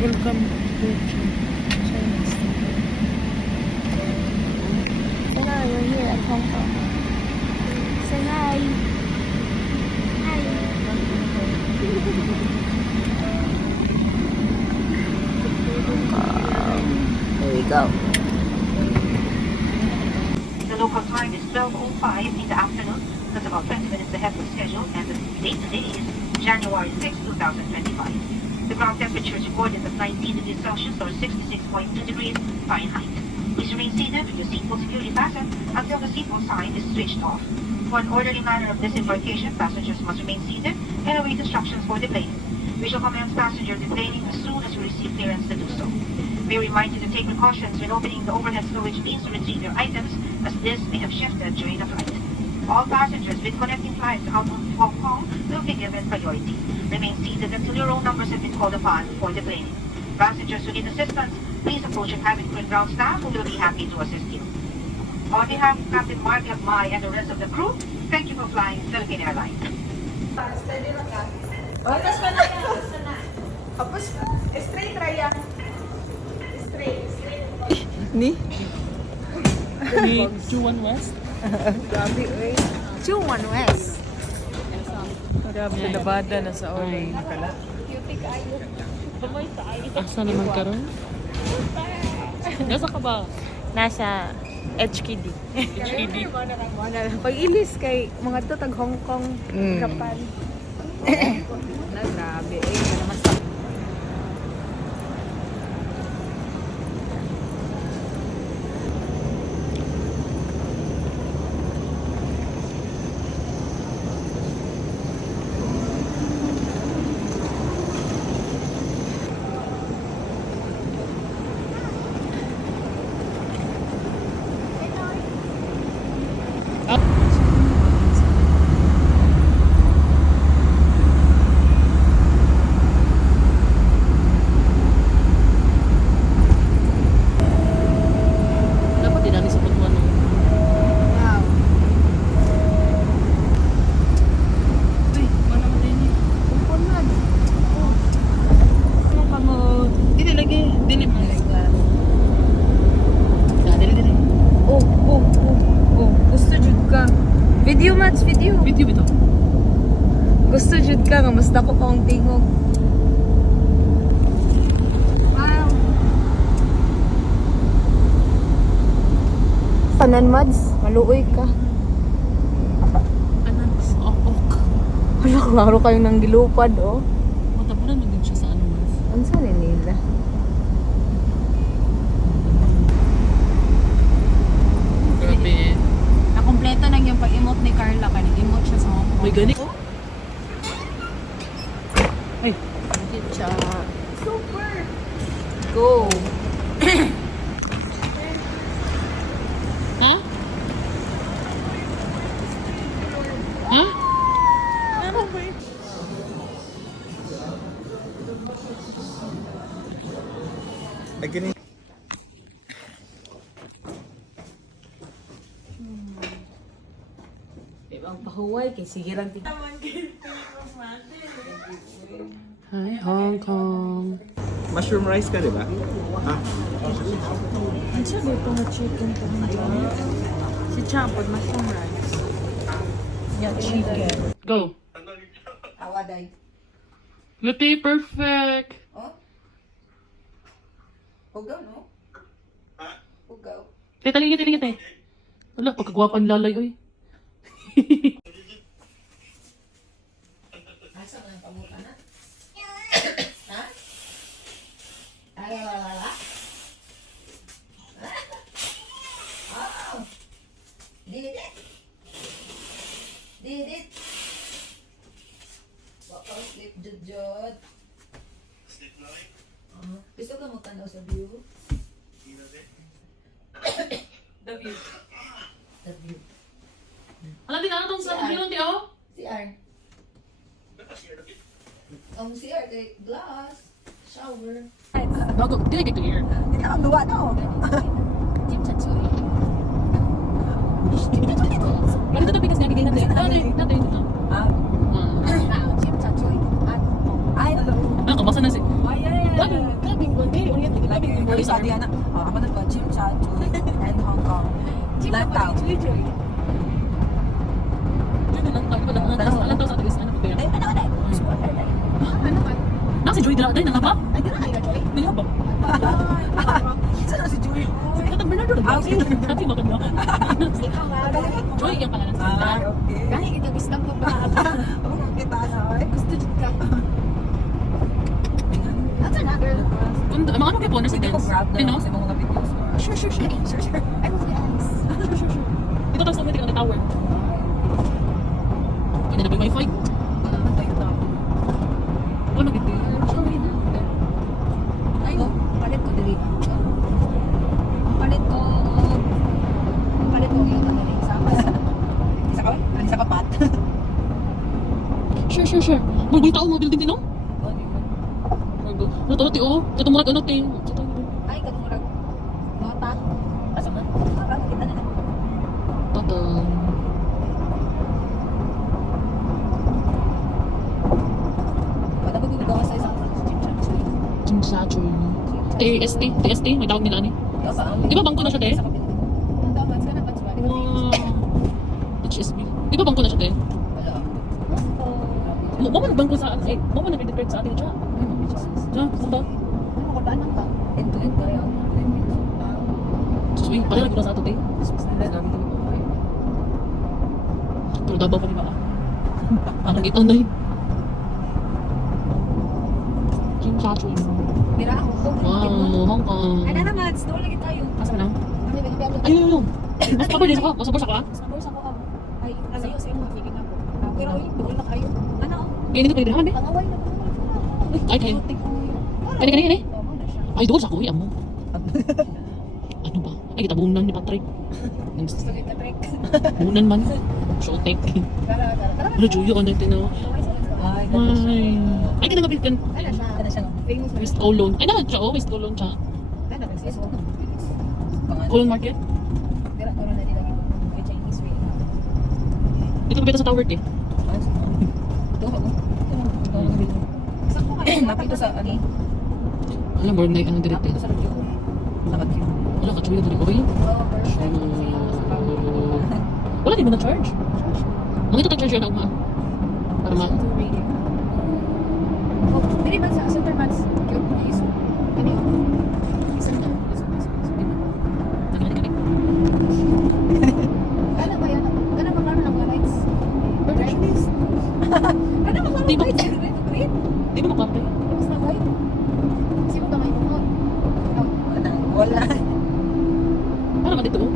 Welcome to Chinese. So now you're here at Hong Kong. Say hi. Hi. Here we go. The local time is 12:05 in the afternoon. That's about 20 minutes ahead of schedule, and the date today is January 6, 2025. The ground temperature is recorded at 19 degrees Celsius or 66.2 degrees Fahrenheit. Please remain seated with your seatbelt securely fastened until the seatbelt sign is switched off. For an orderly manner of disembarkation, passengers must remain seated and await instructions for deplaning. We shall commence passenger deplaning as soon as we receive clearance to do so. We remind you to take precautions when opening the overhead storage bins to retrieve your items, as this may have shifted during the flight. All passengers with connecting flights out of Hong Kong will be given priority. Remain seated until your roll numbers have been called upon for deplaning. Passengers who need assistance, please approach your cabin crew and ground staff who will be happy to assist you. On behalf of Captain Mark Mai and the rest of the crew, thank you for flying Philippine Airlines. Batas ka na yan. Tapos, straight raya. Straight. Ni? Ni Chuan West? Grabe, oy. 2-1 West. Grabe, nabada na sa Olay. Asa naman ka ron? Nasa ka ba? Nasa HKD. HED. Pag-ilis kay mga to tag Hong Kong, Mm. Japan. Na grabe, eh. Naman sa Dapat din namin sa Putuan. wow. Uy, mana mo din eh. Kumpon man. Ano ka mo? Dili lagi. Dili mo. Dili. Oh. Gusto jud ka. Video match, video. Video bito. Gusto jud ka nga mas dako pa ang tingog. Wow. Tanan mads, maluoy ka. Anan? Ok. Wala klaro kayo nang gilupad, oh. Matapunan mo din siya sa ano mas. Ano ni nila? Grabe eh. Nakompleto na yung pag-emote ni Carla. Nag-emote siya sa Hong Kong. May gani. Ay. Siya. Super! Go! Ha? Ha? Ibang pahuway kay sigiran tig. Hi, Hong Kong. Mushroom rice ka, di ba? Ha? Ang sabi ko nga chicken to si Champod, mushroom rice. Yeah, chicken. Go. Awaday. Luti, perfect. Oh? Ugaw, no? Ugaw. Tayo. Wala, pagkagwapan lalay, oy. Asa ang pamutan na? Ha? Ala. Oh! Did it? Waka sleep jud. Sleep night? Gusto ka mo tanaw sa view? The view. The view. Alam din, ano tong sa view, di oh? CR. Ang CR kay glass. Shower. Bago, di ay clear. Hindi na ang duwa no. Ano ito bigas niya, bigay natin. Natin. Ay, hello. Ah, kabasa na si. Ay, Ano? Pero isa diyan na. Ako nagpa-gym sa Choi and Hong Kong. Lantaw. Alam daw sa atin, ano ba yan? Ano ka? Nasa si Joy Dila, dahil nangaba? Ay, di na kayo, Joy. Nangaba? Saan na si Joy? Katang Bernardo na ba? Ah, okay. Happy mo ka ba? Ikaw nga. Joy, yung pangalan sa Ah, okay. Kahit kita gusto ko ba? Ako nang kita na. Gusto ka. Asa na, girl? Mga ano kayo po, nasa Sige ko dance? grab na Ano? lang sa mga videos. Sure. I will be honest. Ito tayo sa mga tingnan ng tower. Pwede na ba yung wifi? Ano nag-iti? Ay, oh, palit ko diri. Palit ko yung ano rin sa amas. Isa ka ba? Isa ka pat. Sure. Bulbul tao mo, building din, no? Ano to, ti, oh? Ito murag ano, ti? Ay, ganun murag. Nota. Asa ba? Parang kita na lang. Tatang. Wala ko gagawa sa isang gym sa Choi. Jimsachoy. TST, may tawag nila, ani? Di ba bangko na siya, te? Ang dapat ka na ba? Di ba? HSB. Di ba bangko na siya, te? Wala. Mo mo nagbangko sa ano, mo mo nag-declare sa atin siya. Ja, punta. Ano ko ba nang ka? End-to-end ka yun. Suy, pala nagkula sa ato, te. Pero dabaw pa di ba? Parang ito na yun. Jimsachoy. Mira ako. Wow, Hong Kong. Ay, na Mads. Doon lagi tayo. Asa ka na? Ano ba yung Ayun. Mas kapal din sa ka? Sa bursa ka? Sa bulsa ko ako. Ay, nalayo sa imo feeling ako. Pero ay, doon na kayo. Ano? Kaya dito pwede naman, eh. Pangaway na ba? Ay, kayo. Kani. Ay, doon sa kuya mo. Ano ba? Ay, kita buunan ni Patrick. Gusto kita break. Buunan man. Showtek. Tara. Ano, Juyo, ano yung tinaw? Ay, Ay, ka nangapit Ano siya? Ano siya no? Famous West Kowloon. Ay, naman siya, oh, West Kowloon siya. Ano ba? Yes, wala. Pangalan. Kowloon Market. Tira, tara na nila. Kay Chinese way. Dito ka sa tower, eh. Ito ako. Saan ko kayo? Nakita sa ano? Alam mo, na ano direct, eh. Nakita sa video ko. Nakita. Wala ka, Juyo, direct. Okay? Oh, perfect. Wala, di mo na-charge. Mga ito ka-charge yun ako, ha? Para ma... Oh, dili ba sa center bands? Yung police. Ano yun? Isa na. Kala ba yan? Kala ba klaro ng mga lights? Brightness? Kala ba klaro Di ng ba? lights? Green? Di ba makape? Tapos na white? Sino ka ngayon mo? Wala. Para ka dito, oh.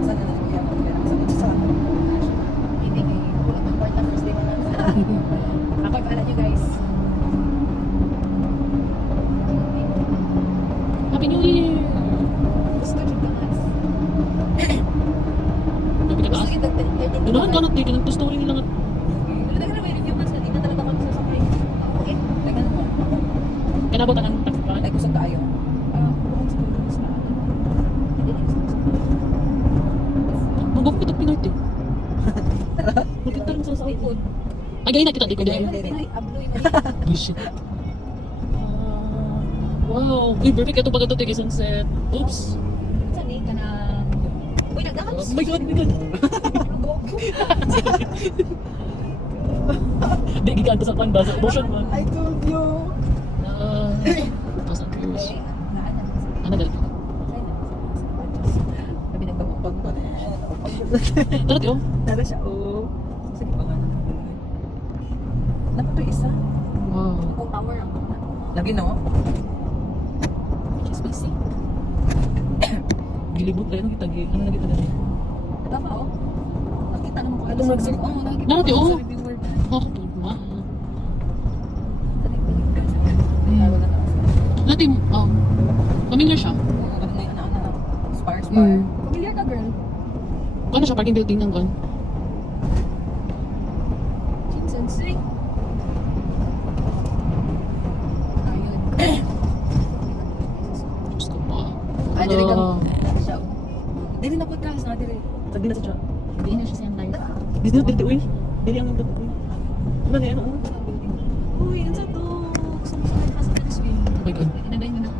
Saan na lang yan? Sa Hindi kayo. Wala ng part na first day mo lang. Ako pala nyo guys. Happy New Year! Gusto nyo ka mas. Happy ka Gusto taas. kita 13. Ganahan ka natin, kinag-story nila nga. Talaga na may review man sa di na talaga kami sasakay. Okay? Tagal mo. Kinabutan ng taksipan. Ay, kusog tayo. Magbago kita Pinoy, eh. Magpunta rin sa iPhone. Ay, gaya na kita, di ko dahil. Oh, shit. Wow. Uy, perfect. Ito pag ito, tigay sunset. Oops. Sani ka na... Uy, nagdahams! Oh my God. Di, gigaan ko sa pan ba? Sa motion man. I told you. Fast and Furious. Ano dahil? Sabi nagpapapag pa. Tara, tiyo. Tara siya, oh. Sige pa nga. Dapat ito isa. Wow. Kung power ako. Lagi no? HSBC. Gilibot tayo. Kita, ano na kita na? Tama oh. Nakita naman ko. Atong nag-sing. Oo, nakita. Narati, oh. Sa reviewer. Oh, wow. Tanig-tanig ka sa Tawag na taas. Dati, familiar siya. Oo, ano na yun, ano. Spar. Familiar ka, girl? Ano siya, parking building ng gan? Sensei. Ayun. Diyos ko pa. Ah, dili ka. Ah. Siya. Dili na podcast na dili. Tagdi na sa siya. Hindi na siya siyang live. Dito, dito, uy. Dili ang dito, uy. Ano na yan, oh. Uy, ano sa to? Gusto mo sa live kasi next week. Oh my God. Inagay mo na.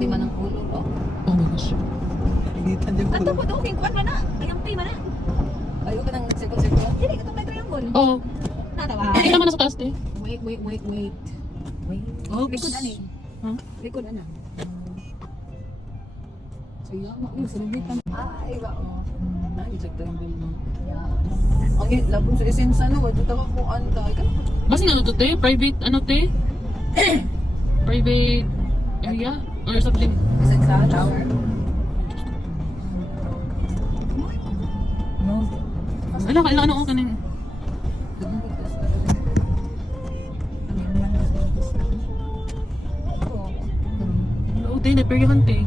Di man ang ulo. Oh. Oh my gosh. Initan yung Ato po daw, kingkuan man na. Kayang pay man na. Ayaw ka ng sipon-sipon. Hindi, ito may triangle. Oo. Natawa. Kita man na sa taas, te. Wait. Wait. Oops. Likod ani. Huh? Likod ana. So yan, yung sinibitan. Ay, ba. Na-eject tayo yung mo. Ang labong sa esensa no, wala tawa ko anda. Mas ano to, te? Private, ano, te? Private area? Or something? Esensa tower. No. Ala, ano ko kanin? Oo, te, na-peryahan, te.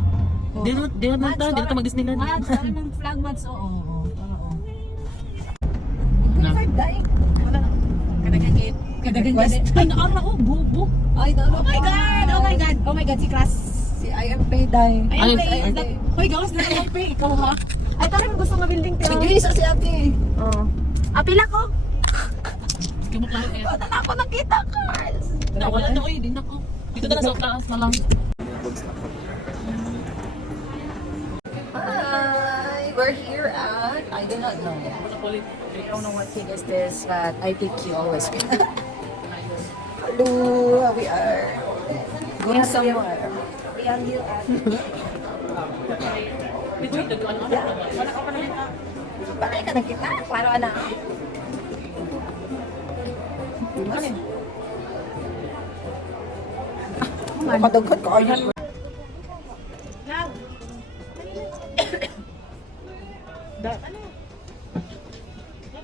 Di na ta mag-Disneyland. Mats, ano ng flag mats? Oo. 25 daig. Wala na. Kadagang gate. Kadagang gate. Ay, naara, oh, bubo. Ay, oh my God! Oh my God, si Class. Si IMP Day. IMP. Hoy, gawas na IMP. Ikaw ha? Ay, talagang gusto nga building tayo. Sige, isa si ate. Oo. Apila ko. Kamuklaro kaya. Wala na ako nakita, Carls. Wala na, oy, di na ko. Dito na sa taas na lang. Hi, we're here at, I do not know. I don't know what thing is this, but I think you always win. Hello, we are going somewhere. We are here at... Bakit ka nakita? Klaro na. Madagkat ka ayan.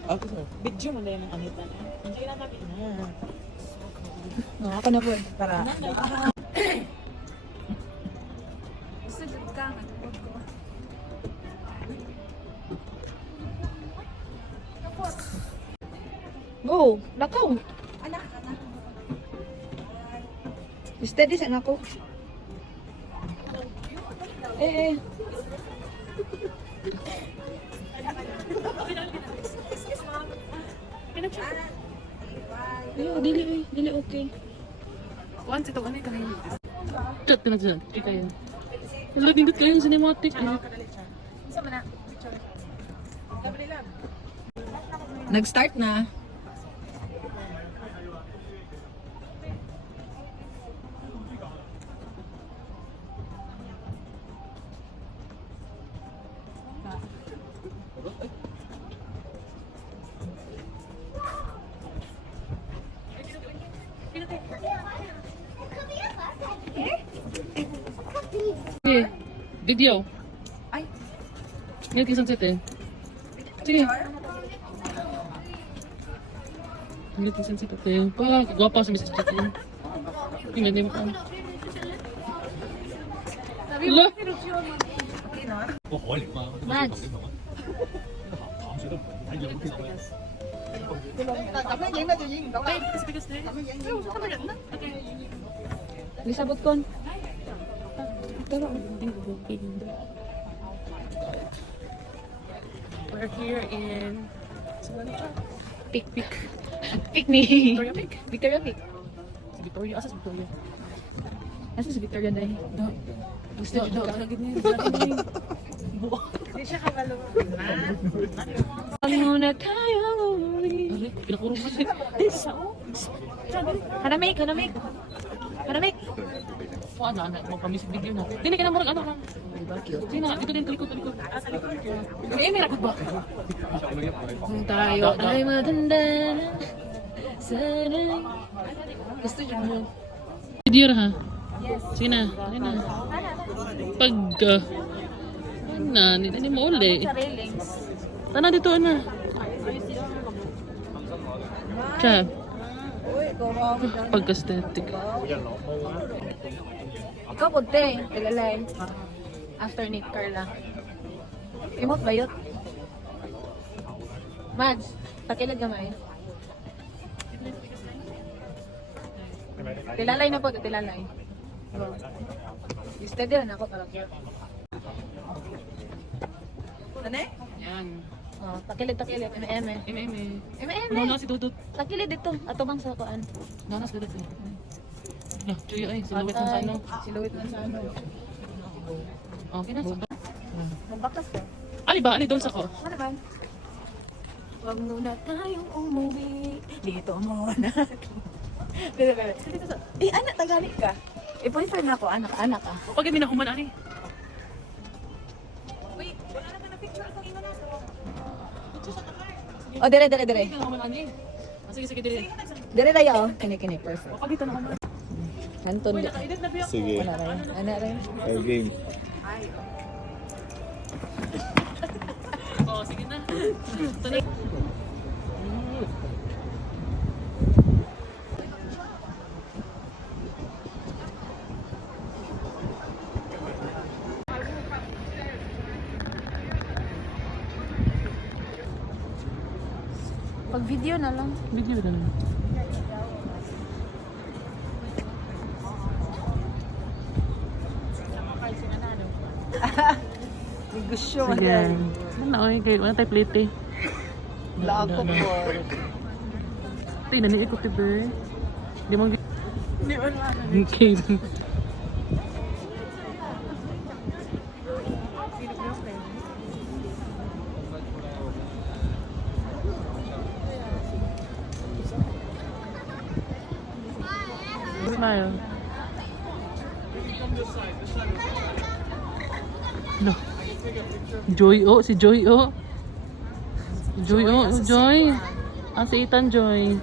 Okay, sir. Video mo na yung anita na. Ang sige na kami na. Ako na po. Para. Go! Lakaw! Steady sa ako. Eh. Dili okay. Once ito, ano ito? Chat ka na dyan. Ika yan. Wala, pindot kayo yung cinematic. Nag-start na. Okay. Video. Ay. Ngayon kayo sunset eh. Sige. Ngayon kayo sunset eh. Gwapa sa Mrs. Chat eh. Tingnan mo ka. Hala! Mads. Lisabot kon. We're here in Pick me. Victoria Peak. Victoria Pick. Si Victoria. Asa si Victoria? Asa si Victoria dahil? Gusto daw. Lagid niya. Ang muna tayo uli. Ano? Pinakurong ka siya. Hanamik. O ano, mag-promise video na. Hindi ka na murag ano lang. Sige na, dito din talikod. May ragot ba? Kung tayo ay matanda na, sana. Gusto niyo mo? Video ra ha? Sige na, okay na. Pag... hindi mo uli. Sa railings. Tana dito, ana. Siya. Pag-aesthetic. Ikaw po, te. Tilalay. After ni Carla. Imot ba yun? Mads, takilad gamay. Tilalay na po, tilalay. Steady rin ako talaga. Ano eh? Yan. Oh, takilid. M&M. M.M. M&M. Ano na si Dudut? Takilid dito. Ato bang sa kuan? Nanas Dudut eh. Chuyo ay, silawit mo sa ano. Siluwit man sa ano. Okay na. Magbakas ka. Ali ba? Ali doon sa ko. Ano naman? Huwag muna tayong umuwi. Dito muna. Anak, Tagalog ka. Boyfriend na ako, anak ah. Pag kami na human, Ali. Oh, dire. Kami na human, Ali. Sige, sige, dire. Dire na yun. Kini, perfect. Pag dito na human. Hanton. Uy, nakaedit na biyak. Sige. Wala rin. Ano rin? Game. Oh, sige na. Tuloy. Pag video na lang. Video na lang. Negosyo. Sige. Ano na, okay. Wala tayo plate eh. Laag ko po. Ito, naniikot ito eh. Hindi mo Hindi mo naman. Okay. Smile. No. Joy, oh, si Joy, oh. Joy, oh, Joy. Ah, si Ethan, Joy.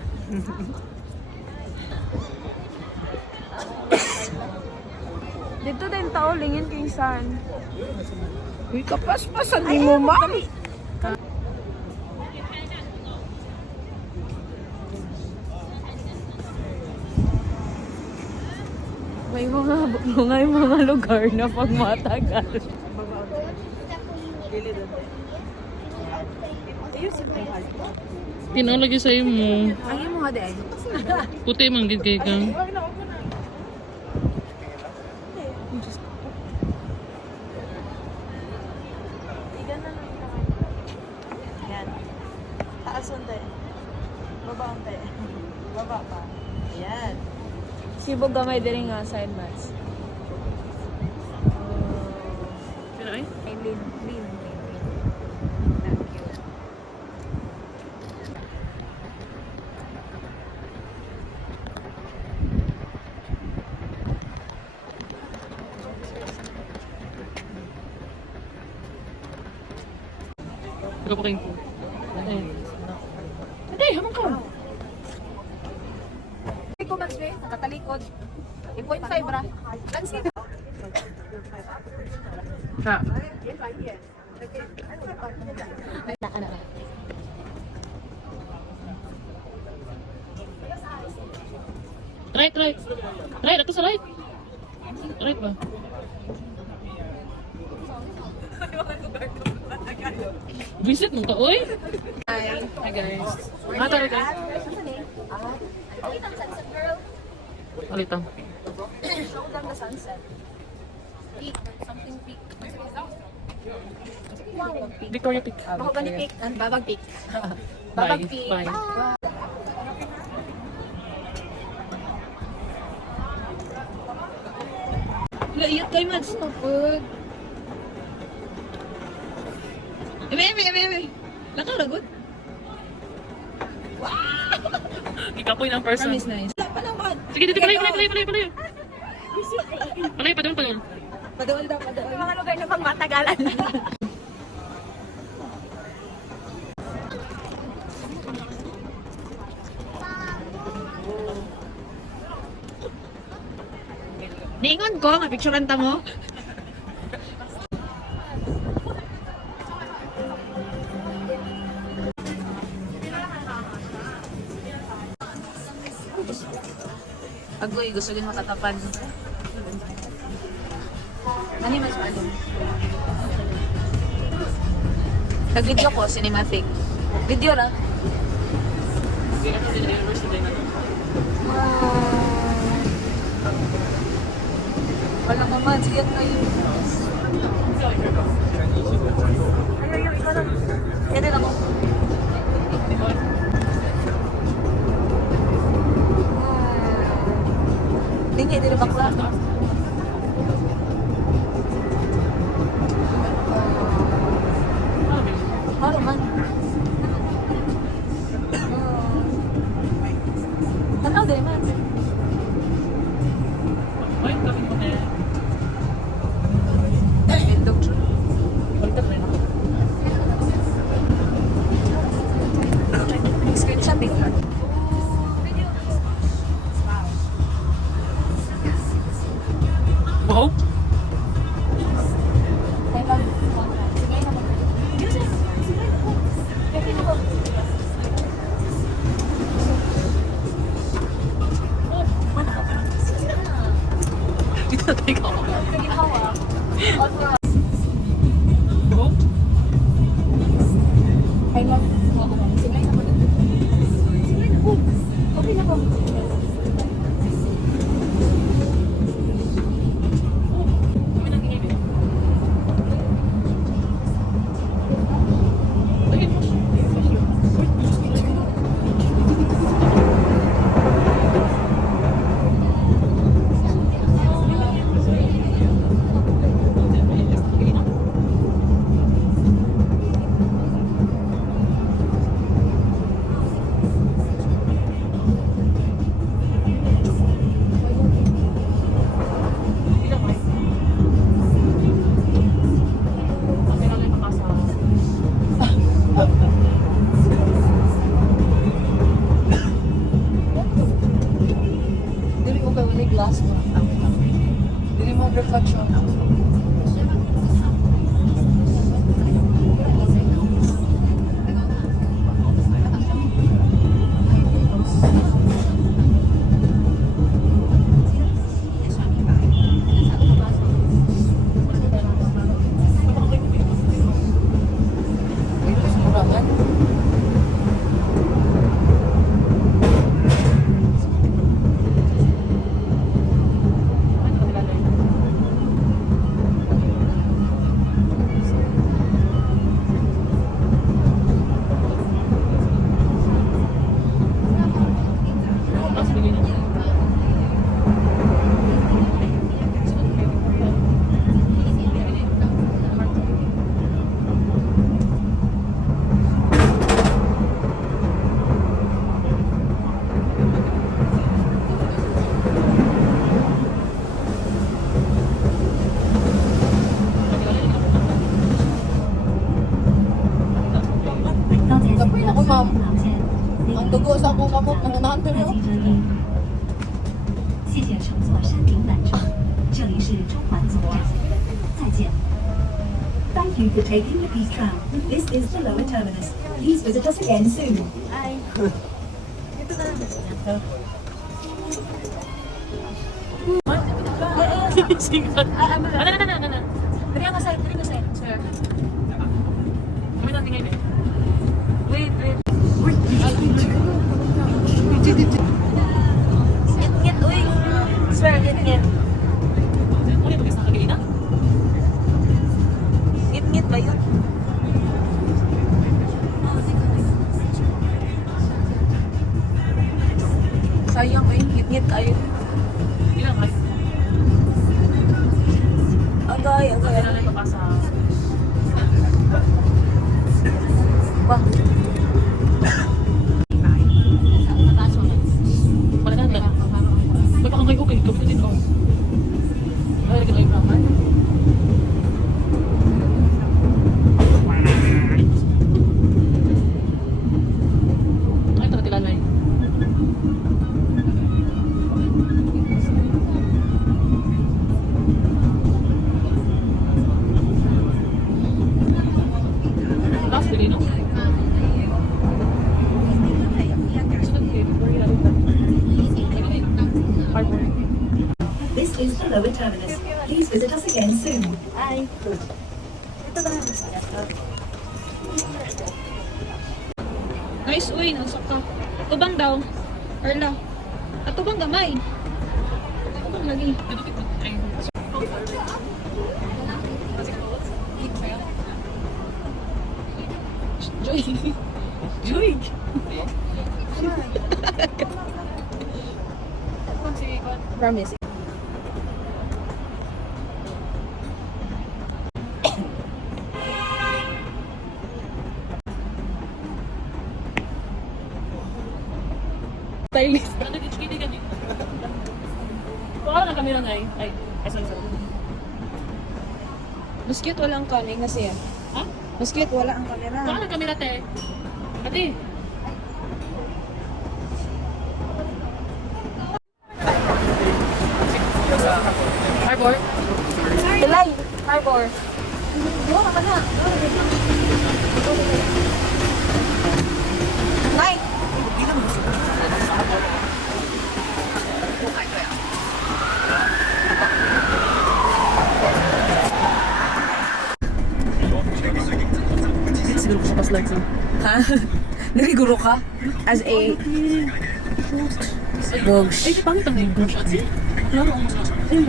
Dito din tao, lingin king san. Uy, kapaspasan ni mo, ma'am. May mga lugar na pag matagal. Pinalagay sa imo. Ang imo nga din. Puti man gid kay ka. Yan. Taas unti. Baba unti. Baba pa. Yan. Sibog gamay din nga side match. Pero ay, Lean. ikaw pa kayo. Hindi, hamon ka. Hindi ko Max Ray, nakatalikod. 8.5 ra. Lansin. Sa. Ano. Right. Right, ato sa right. Right ba? Visit mo ka, oy. Hi. Hi guys. Tara guys. Alitang. Show them the sunset. Peak. Something peak. Victoria Peak. Ako ba ni peak? Babag peak. Bye. Babag peak. Bye. Iyot kayo mag-stopod. Eme. Lakaw lagot. Ikapoy ng person. Promise nice. Wala pa naman. Sige, dito palayo. Palayo pa doon. Padool. Mga lugar na pang matagalan. Ningon ko, mapicturean ta mo. Agoy, gusto din makatapan. Ano mas ano? Nag-video ko, cinematic. Video lang. Wala naman, sige kayo. Ayaw, ikaw lang. Yan din ako. Hindi, hindi na bakla. man. Ay, kami mo na. Bindog siya. Balikan mo na. Screenshot eh. Wow. Ito tayo ka. Wow. Ay, ma'am. Sige na po. Sige na po. Okay na po. Kami nang ingay. Ayun. Dili ko kayo may glass mo. Dili mo reflection. Ito sa kurangan. Kapay na ko, ma'am. Ang dugo sa akong kamot, nananahan ko niyo. 谢谢乘坐山顶缆车，这里是中环总站，再见。Thank you for taking the Peak Tram. This is the lower terminus. Please visit us again soon. Ay. Ito na lang. Sigat. Ano. Dali ka side, sir. Kami nang ingay. Wait. Ngit, uy. Sir, ngit. Ano yung mag-isa kagay na? Ngit ba yun? Sayang eh, ngit kayo. Hindi lang ay. Agay. Kami na lang papasa. Bang. Palanan na. May pakangay okay. Kami na din ako. Ay, lagyan kayo naman. Ay, ito na tilalay. Last video, no? This is the lower terminus. Please visit us again soon. Ay. Ito na. Nice, uy. Nasak ka. Tubang daw. Carla. At tubang gamay. Tubang lagi. Joy. Joy. Promise. Stylist. Ano, ang camera na ay, asan sa? Mas cute wala ang kaning na siya. Ha? Mas cute wala ang camera. Saan ang camera, te? Ate. Harbor? Pilay, harbor. Wala ka na. Nay! Siguro ko sa pas lights. Ha? Nagiguro ka? As a... Dogs. Ay, pangit ang name ko siya. Laro ang mga. Ay,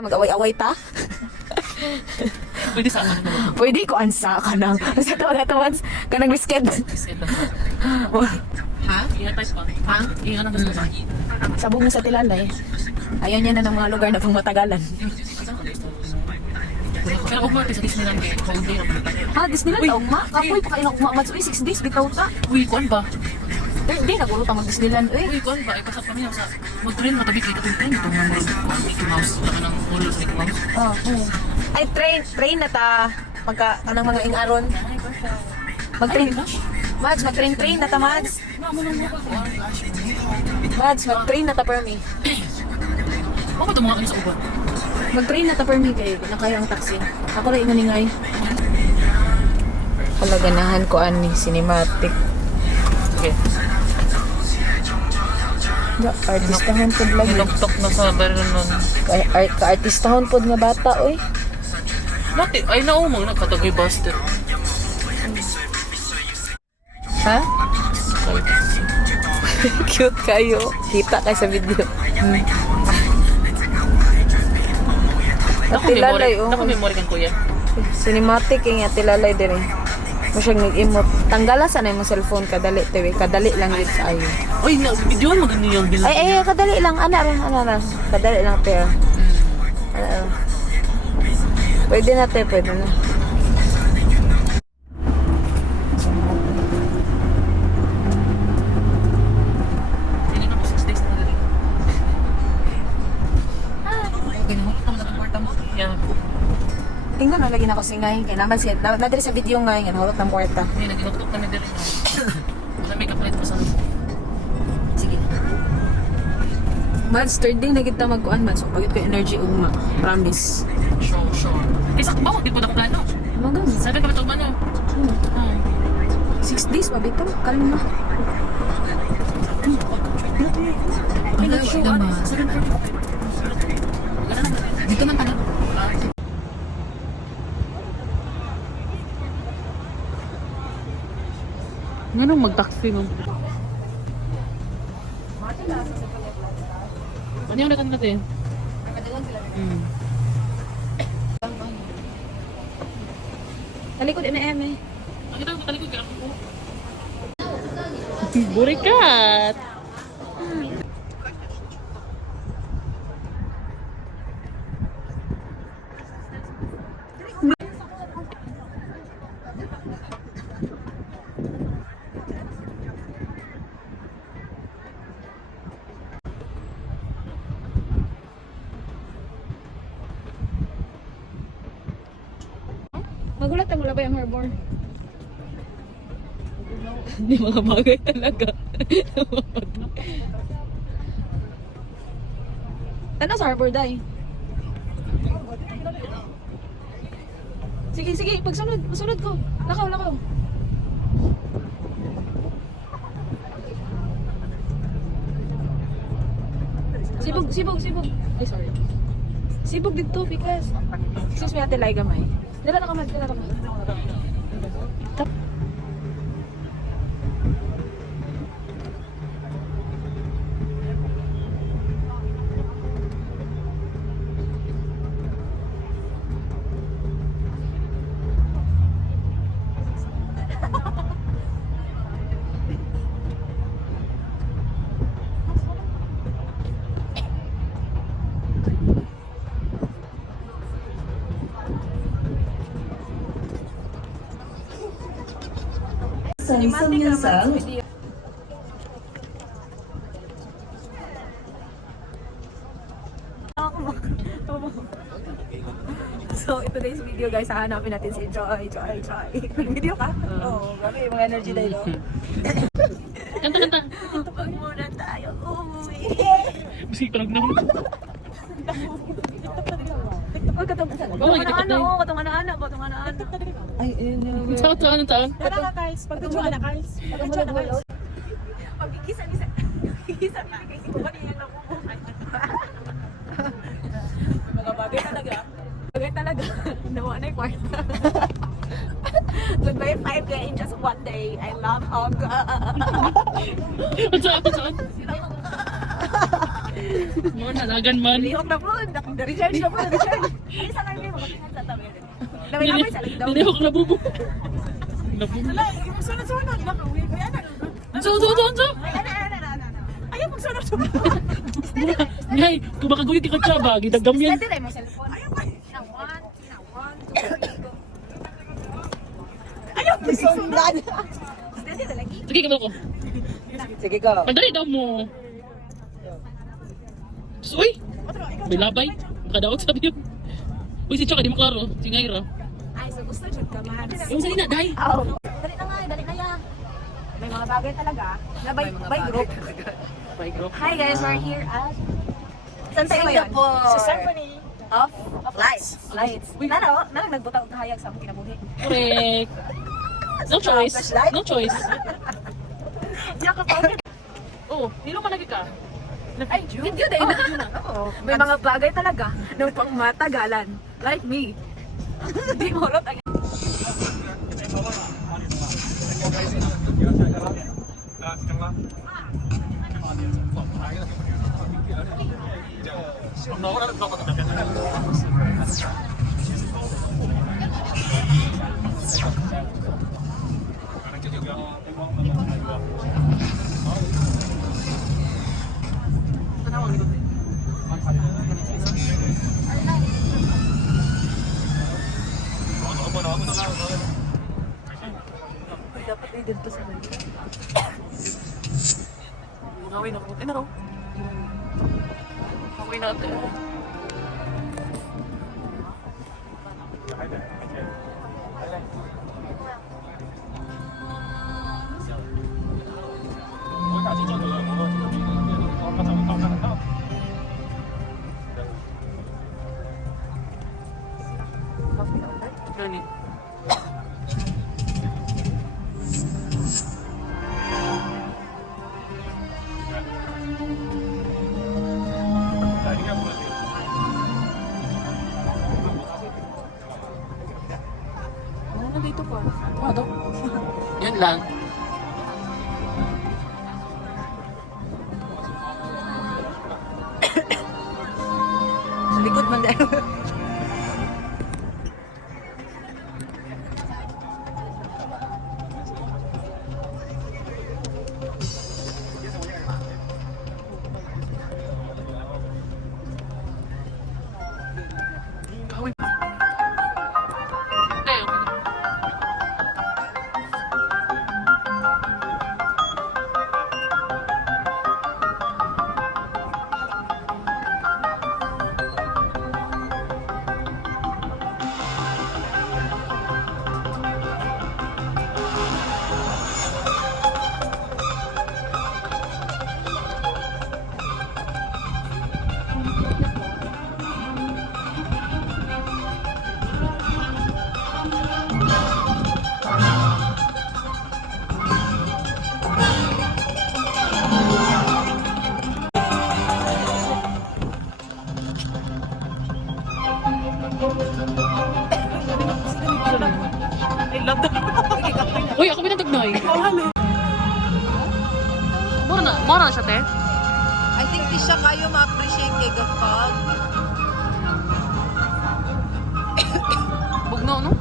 Mag-away-away ta? pwede sa akin. Pwede ko ansa ka nang. Sa tawa-tawa ka nang risked. Ha? Ihatay pa. Ha? Ihatay na sa akin. Sabog na sa tilalay. Ayaw niya na ng mga lugar na pang matagalan. Pero over sa Disneyland kay whole day ako nagtayo. Ha? Disneyland ta ugma? Kapoy pa kayo na ugma. 6 days bitaw ta. Uy, kuan ba? Di nagulo ta mag-Disneyland. Uy, kuan ba? Ay, pasap kami sa mag-train, matabi kayo itong train. Itong mga Mickey Mouse. Saka ng ulo sa Mickey Mouse. Ay, train na ta. Pagka, anong mga ingaron. Mag-train. Mads, mag-train na ta, Mads. Mads, mag-train na ta, Permi. Ako ito mga ano sa uba. Mag-train na ta, Permi, kayo. Na kaya ang taxi. Ako rin inganingay. Palaganahan ko ani cinematic. Okay. Artistahon pod lagi. Niloktok na sa baril nun. Ka-artistahon pod nga bata, oy. Mati, ay naumang nakatagoy busted. Ha? Cute kayo. Kita kayo sa video. At tilalay, oh. Ako memory kang kuya. Cinematic yung tilalay din eh. Masyang nag-emote. Tanggala sana yung cellphone. Kadali, tewe. Kadali lang yun sa ayo. Uy, video mo ganun yung bilang. Ay, kadali lang. Ano. Kadali lang, te. Pwede na, te. Pwede na. Hindi na ako 6 days na rin. Ganun mo, tama na ang kwarta mo. Yeah. Tingnan na lagi na ako singay. Kaya naman siya. Nadali sa video nga yung hulot ng puerta. Hindi, nag-inoktok kami din. Wala may kapalit pa sa Sige. Mads, third day na kita magkuhan, Mads. So, pagit ko energy ugma. Promise. Sure. Kaysa ba, di po na plano. Magang. Sabi ka ba ito ba no? 6 days, mabito. Kalma. Ay, nag-show ano? 7:45. Dito man pala. Nga mag-taxi no? Ano yung nakan natin? Talikod, M&M eh. Ang ito, matalikod ka ako. Burikat! Magulat ang wala ba yung harbor? Hindi mga bagay talaga. Ano sa harbor, day? Sige, pagsunod. Masunod ko. Lakaw. Sibog. Ay, sorry. Sibog dito because... Excuse me, ate Lai gamay. Dala na ka. 在松烟省。 So, in today's video guys, hahanapin natin si Joy. Video ka? Oo, grabe yung mga energy dahil. Kanta, kanta. Pag muna tayo umuwi. Bisig pa lang naman. Uy, katong Oo, ito katong ana-ana. Ay, Saan, saan, saan? Tara ka, Carls. Pagkatsuhan na, Carls. Pagkatsuhan na, Carls. Pag-igisa. Igisa ka. Kasi kung ano yan nakukuhay. Mga bagay talaga. Bagay talaga. Nawa na yung kwarta. Goodbye 5K in just one day. I love hug. Saan, saan? Mga nalagan man. Lihok na po. Na-recharge na po. Isa lang yung magatingan sa tawid. Lamay-lamay sa lagi daw. Nilihok na bubo. Nabubo. Wala, magsunod-sunod. Nakauwi ko yan. So. Ayaw magsunod-sunod. Ngay, kung baka gulit ka tsaba, gidagam yan. Steady lang mo cellphone. Ayaw pa. One, two. Ayaw magsunod. Steady na lagi. Sige, kabalo ko. Sige ko. Pagdali daw mo. Uy! May labay. Makadaot sabi yun. Uy, si Choka, di mo klaro. Si Ngaira. Ay, so gusto dyan ka, man. Yung salina, dahi. Dali na ya. May mga bagay talaga na by group. By group. Hi guys, we're here at Singapore. Sa Symphony. Of Lights. Nano, nagbutang hayag sa among kinabuhi. Correct. No choice. No choice. Yaka pa. Oh, nilo man lagi ka. Ay, video day na. Oo. May mga bagay talaga ng pangmatagalan. Like me. Hindi mo hulot ang dapat ay dito sa mga. Gawin ako. Ay, naraw. Gawin natin. Gani. Ano dito pa? Ano? Yan lang. Sa likod man dahil. Uy, ako pinatagnoy. Mura na siya, te? I think di siya kayo ma-appreciate kay Gapag. Bugno, no?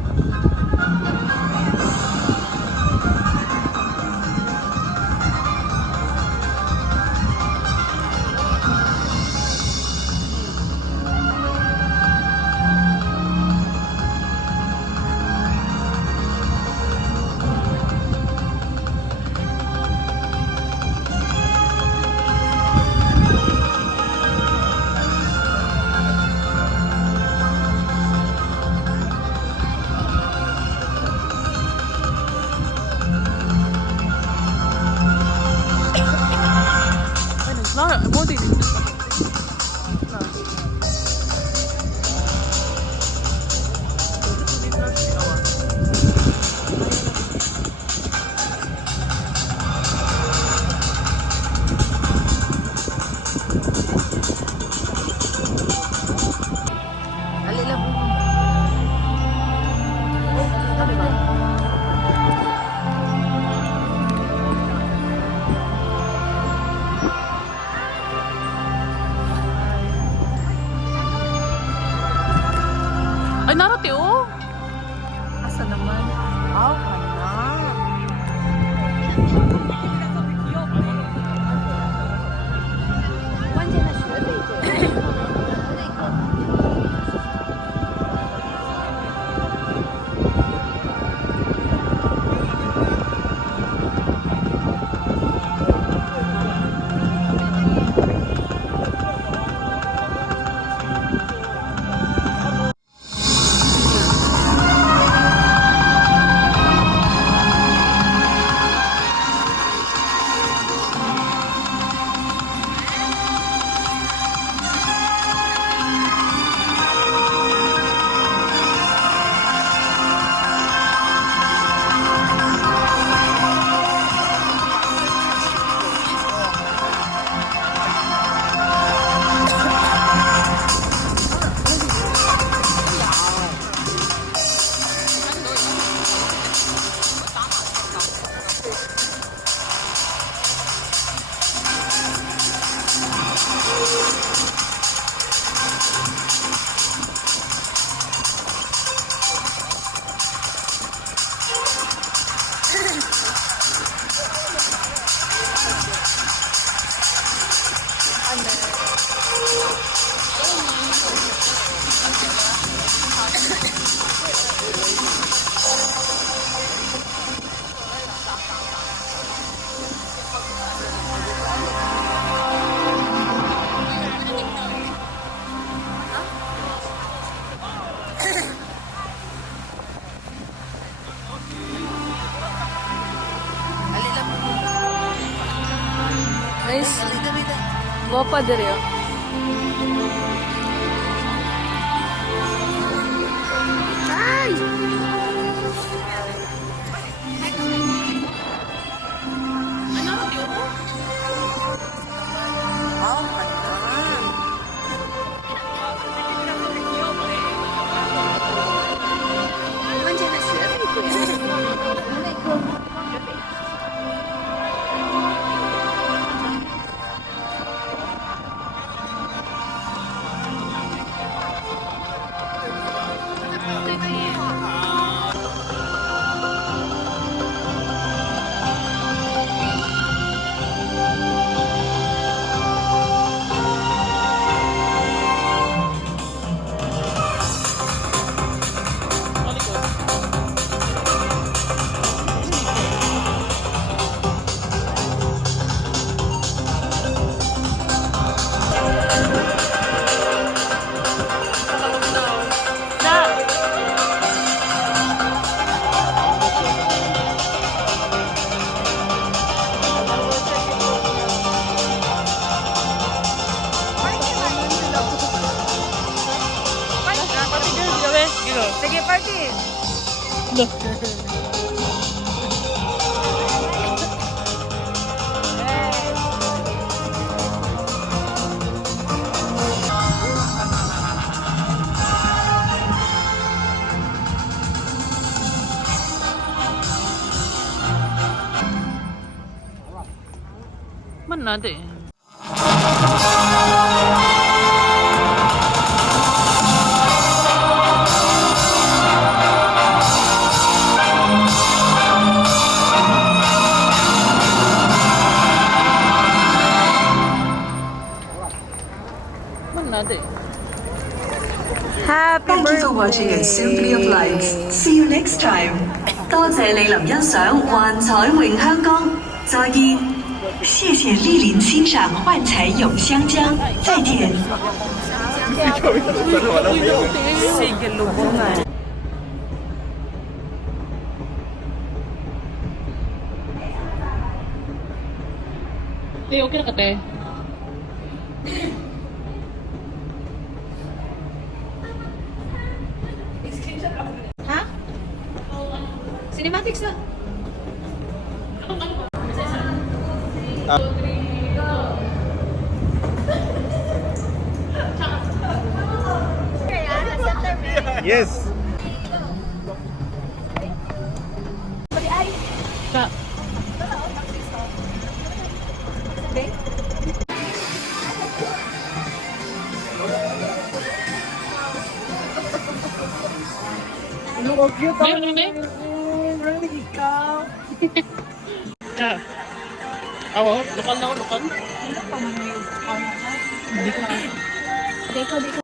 mo din. Alila po. Ay, narate oh. Asa naman? Aw, kana. Alila po. Nice. Dali. Guwapa diri oh. Aw, kana. Sige, party. Man nade. Man nade. Happy Thank you for watching A Symphony of Lights. See you next time. 多謝蒞臨欣賞幻彩詠香江，再見。謝謝莅臨欣賞幻彩詠香江，再見。 Sige, lubungan. Te, okay na ka, te? fix na. Yes. Ka. Look, cute. May ano may? Really, ikaw. Ka. Awo, lokal na ako, lokal. Ano pa man yung Hindi ko na. Deko, deko.